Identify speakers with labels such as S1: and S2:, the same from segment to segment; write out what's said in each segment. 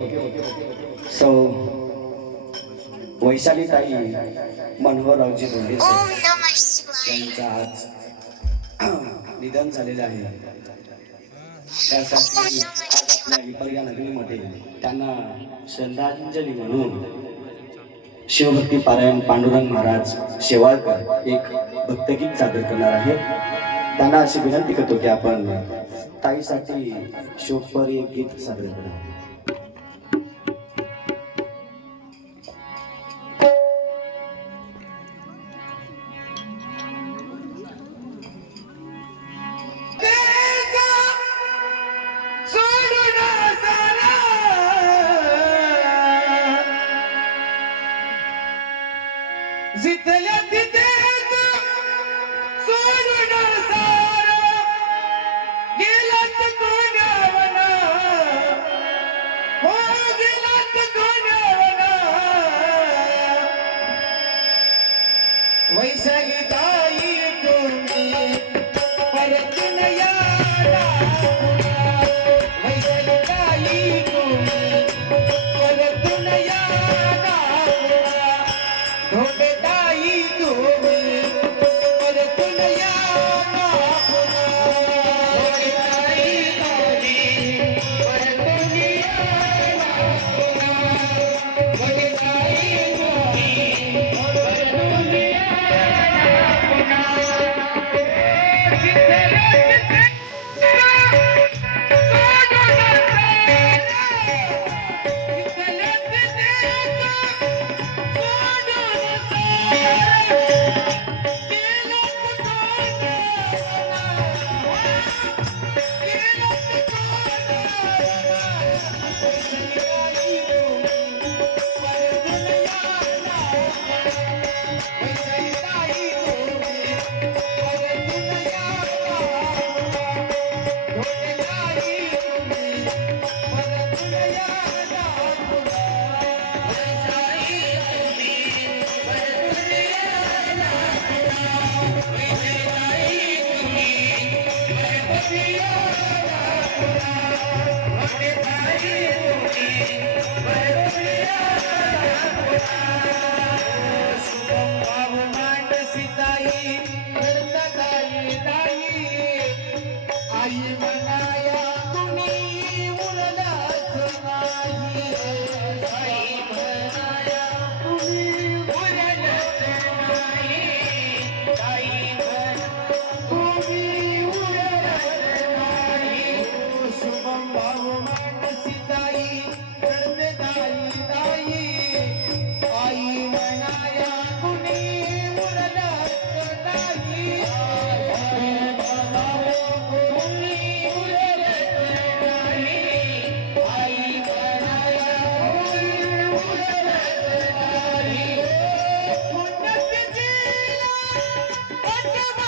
S1: सौ वैशालीताई मनोहररावजी
S2: बोंडे
S1: यांचं आज निधन झालेलं आहे. त्यासाठी आज आपल्या विपर्या नगरीमध्ये त्यांना श्रद्धांजली म्हणून शिवभक्ती पारायण पांडुरंग महाराज शेवाळकर एक भक्तगीत सादर करणार आहेत त्यांना अशी विनंती करतो की आपण ताईसाठी शोकपर एक गीत सादर करू
S3: जितल्या तिथे सोडणार गेलात कोण्या हो गेलात Yeah.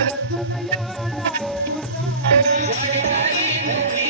S3: Thank you.